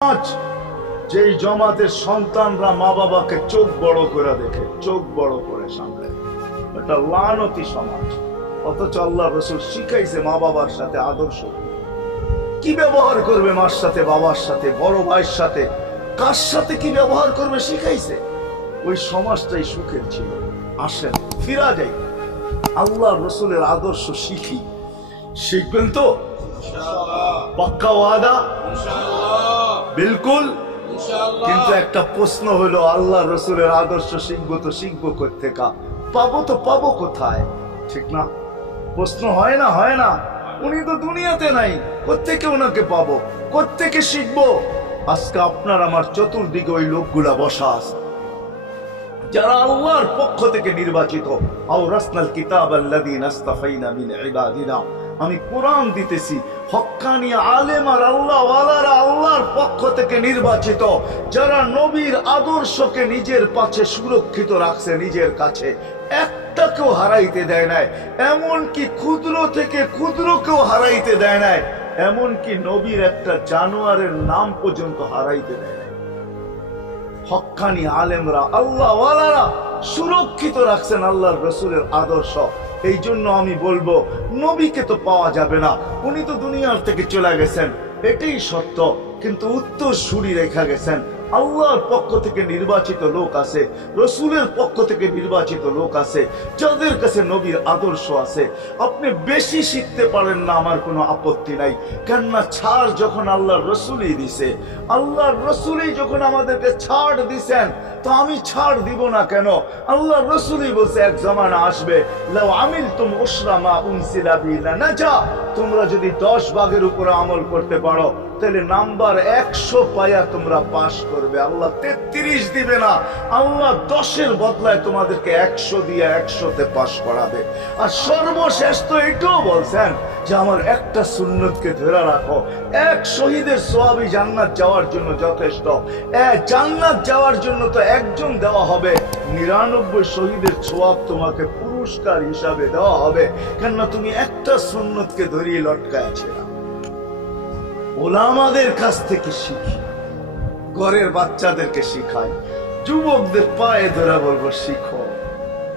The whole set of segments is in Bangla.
আজ যেই জমাতের সন্তানরা মা বাবাকে চোখ বড় করে দেখে, চোখ বড় করে সামনে, এটা লানতি সমাজ। অথচ আল্লাহ রসুল শিখাইছে মা বাবার সাথে আদর্শ কি ব্যবহার করবে, মার সাথে, বাবার সাথে, বড় ভাইয়ের সাথে, কার সাথে কি ব্যবহার করবে শিখাইছে। ওই সমাজটাই সুখের ছিল। আসেন ফিরা যাই, আল্লাহ রসুলের আদর্শ শিখি। শিখবেন তো পাক্কা ওয়াদা? বিলকুল। কিন্তু একটা প্রশ্ন হলো, আল্লাহ রসুলের আদর্শ শিখবো তো শিখবো কোত্থেকা, পাবো তো পাবো কোথায়? ঠিক না? প্রশ্ন হয় না? হয় না? উনি তো দুনিয়াতে নাই, কোত্থেকে ওনাকে পাবো, কোত্থেকে শিখবো? আজকে আপনার আমার চতুর্দিকে ওই লোকগুলা বসা আছে যারা আল্লাহর পক্ষ থেকে নির্বাচিত। আওরাসনাল কিতাব আল্লাযীনা ইসতাফাইনা মিন ইবাদিনা। আমি কোরআন দিতেছি, হক্কানি আলেম আর আল্লাহ ওয়ালারা আল্লাহর পক্ষ থেকে নির্বাচিত, যারা নবীর আদর্শকে নিজের পাশে সুরক্ষিত রাখছে, নিজের কাছে একটাকেও হারাইতে দেয় নাই। এমনকি ক্ষুদ্র থেকে ক্ষুদ্রকেও হারাইতে দেয় নাই। এমনকি নবীর একটা জানোয়ারের নাম পর্যন্ত হারাইতে দেয় নাই। হক্কানি আলেমরা আল্লাহ ওয়ালারা সুরক্ষিত রাখছেন আল্লাহর রসুলের আদর্শ। এই জন্য আমি বলবো, নবীকে তো পাওয়া যাবে না, উনি তো দুনিয়ার থেকে চলে গেছেন, এটাই সত্য। কিন্তু উত্তর সুরি রেখা গেছেন। আল্লাহর পক্ষ থেকে নির্বাচিত লোক আছে, রসুলের পক্ষ থেকে নির্বাচিত লোক আছে, যাদের কাছে নবীর আদর্শ আছে। আপনি বেশি শিখতে পারেন না, আমার কোনো আপত্তি নাই। কেননা ছাড় যখন আল্লাহর রসুলই দিছে, আল্লাহর রসুলই যখন আমাদেরকে ছাড় দিছেন, তো আমি ছাড় দিব না কেন? আল্লাহর রসুলই বলছে, এক জামানা আসবে, লাউ আমিলতুম উশরা মা উনসিলা বি লানাজা। তোমরা যদি 10 ভাগের উপরে আমল করতে পারো, তাহলে নাম্বার 100 পায়া তোমরা পাস করবে। আল্লাহ 33 দিবে না, আল্লাহ 10-এর বদলায় তোমাদেরকে 100 দিয়ে 100-তে পাস করাবে। আর সর্বশেষ তো এটাও বলছেন যে আমার একটা সুন্নতকে ধরে রাখো, এক শহীদের সওয়াবই জান্নাত যাওয়ার জন্য যথেষ্ট। জান্নাত যাওয়ার জন্য তো একজন দেওয়া হবে, 99 শহীদের সওয়াব তোমাকে পুরস্কার হিসাবে দেওয়া হবে। কেননা তুমি একটা সুন্নতকে ধরিয়ে লটকায় ছিলা। ওলামাদের কাছ থেকে শিখি, ঘরের বাচ্চাদেরকে শিখাই, যুবকদের পায়ে ধরে বলবো, শিখো,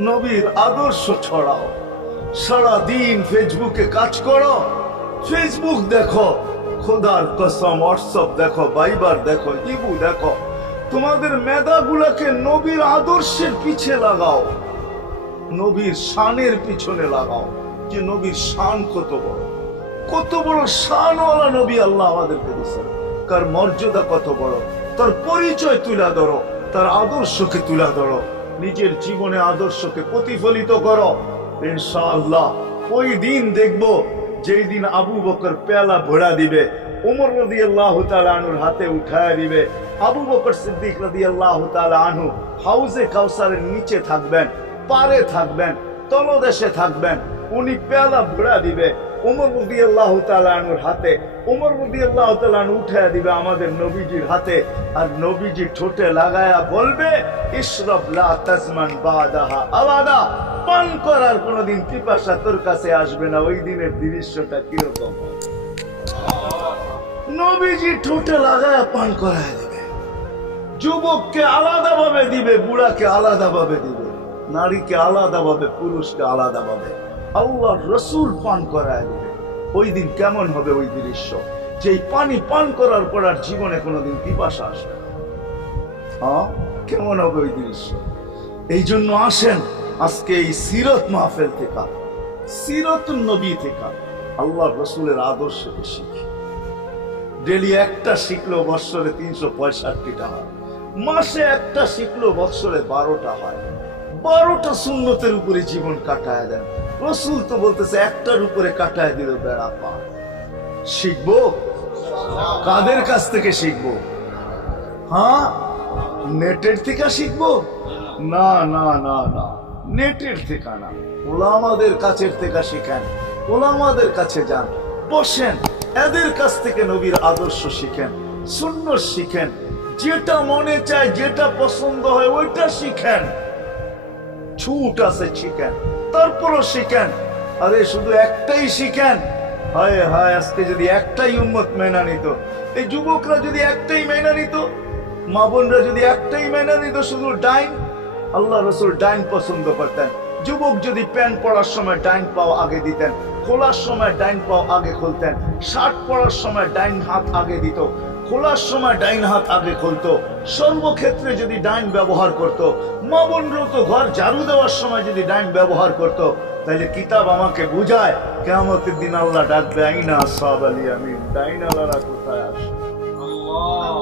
নবীর আদর্শ ছড়াও। সারাদিন ফেসবুকে কাজ করো, ফেসবুক দেখো, খোদার কসম হোয়াটসঅ্যাপ দেখো, ভাইবার দেখো, ইবু দেখো। তোমাদের মেধাগুলাকে নবীর আদর্শের পিছে লাগাও, নবীর শানের পিছনে লাগাও, যে নবীর শান কত বড়, কত বড় শানওয়ালা নবী আল্লাহ আমাদেরকে দিয়েছেন, তার মর্যাদা কত বড়, তার পরিচয় তুলে ধরো, তার আদর্শকে তুলে ধরো, নিজের জীবনে আদর্শকে প্রতিফলিত করো। ইনশাআল্লাহ ওই দিন দেখবো, যেই দিন আবু বকর পেয়ালা ভরা দিবে, ওমর রাদিয়াল্লাহু তাআলা আনহুর হাতে উঠায় দিবে, আবু বকর সিদ্দিক রাদিয়াল্লাহু তাআলা আনহু হাউজে কাউসারের নিচে থাকবেন, পারে থাকবেন, তলদেশে থাকবেন, উনি পেয়ালা ভরা দিবে ওমর রাদিয়াল্লাহু তাআলা আনহুর হাতে, ওমর রাদিয়াল্লাহু তাআলা আনহু উঠায় দিবে আমাদের নবীজির হাতে, আর নবীজি ঠোঁটে লাগায়া বলবে, ইশরাব লা তাজমান বাদাহা আবাদা। পান করার কোনোদিন পিপাসা তোর কাছে আসবে না। ওই দিনের দৃশ্যটা কিরকম? নবীজি ঠোঁটে লাগায়া পান করায় দিবে, যুবককে আলাদা ভাবে দিবে, বুড়াকে আলাদা ভাবে দিবে, নারীকে আলাদা ভাবে, পুরুষকে আলাদা ভাবে। আল্লাহ রসুল পান করায় দিবে। ওই দিন কেমন হবে ওই দৃশ্য? যে পানি পান করার পর আর জীবনে কোনোদিন পিপাসা আসবে না। হ্যাঁ, কেমন হবে ওই দৃশ্য? এই জন্য আসেন আজকে এই সিরত মাহফিল থেকে, সিরতুন নবী থেকে আল্লাহ রসুলের আদর্শকে শিখি। ডেলি একটা শিখলো বৎসরে 365টা হয়, মাসে একটা শিখলো বৎসরে 12টা হয়। 12টা সুন্নতের উপরে জীবন কাটায় দেন। রসুল তো বলতেছে একটার উপরে কাটায় দিল বেড়া পার। শিখবো কাদের কাছ থেকে শিখবো? হ্যাঁ, নেটের থেকে শিখবো? না না না না, নেটের থেকে না, ওলামাদের কাছের থেকে শিখেন, ওলামাদের কাছে যান, বসেন, এদের কাছ থেকে নবীর আদর্শ শিখেন, সুন্নত শিখেন, যেটা মনে চায়, যেটা পছন্দ হয় ওইটা শিখেন। ছুট আছে শিখেন, তারপরও শিখেন। আরে শুধু একটাই শিখেন, হায় হায়, আজকে যদি একটাই উম্মত মেনে নিত, এই যুবকরা যদি একটাই মেনে নিত, মা বোনরা যদি একটাই মেনে নিত, শুধু ডাইন, আল্লাহ রসুল ডাইন পছন্দ করতেন। যুবক যদি প্যান্ট পরার সময় ডাইন পাও আগে দিতেন, খোলার সময় ডাইন পাও আগে খুলতেন, শার্ট পরার সময় ডাইন হাত আগে দিত, খোলার সময় ডাইন হাত আগে খুলতো, সর্বক্ষেত্রে যদি ডাইন ব্যবহার করত। মা বোনরাও তো ঘর ঝাড়ু দেওয়ার সময় যদি ডাইন ব্যবহার করত, তাহলে কিতাব আমাকে বুঝায় কিয়ামতের দিন আল্লাহ ডাকবে, আইনা আসহাব আল ইয়ামিন, ডাইন আলারা কোথায় আসে? আল্লাহ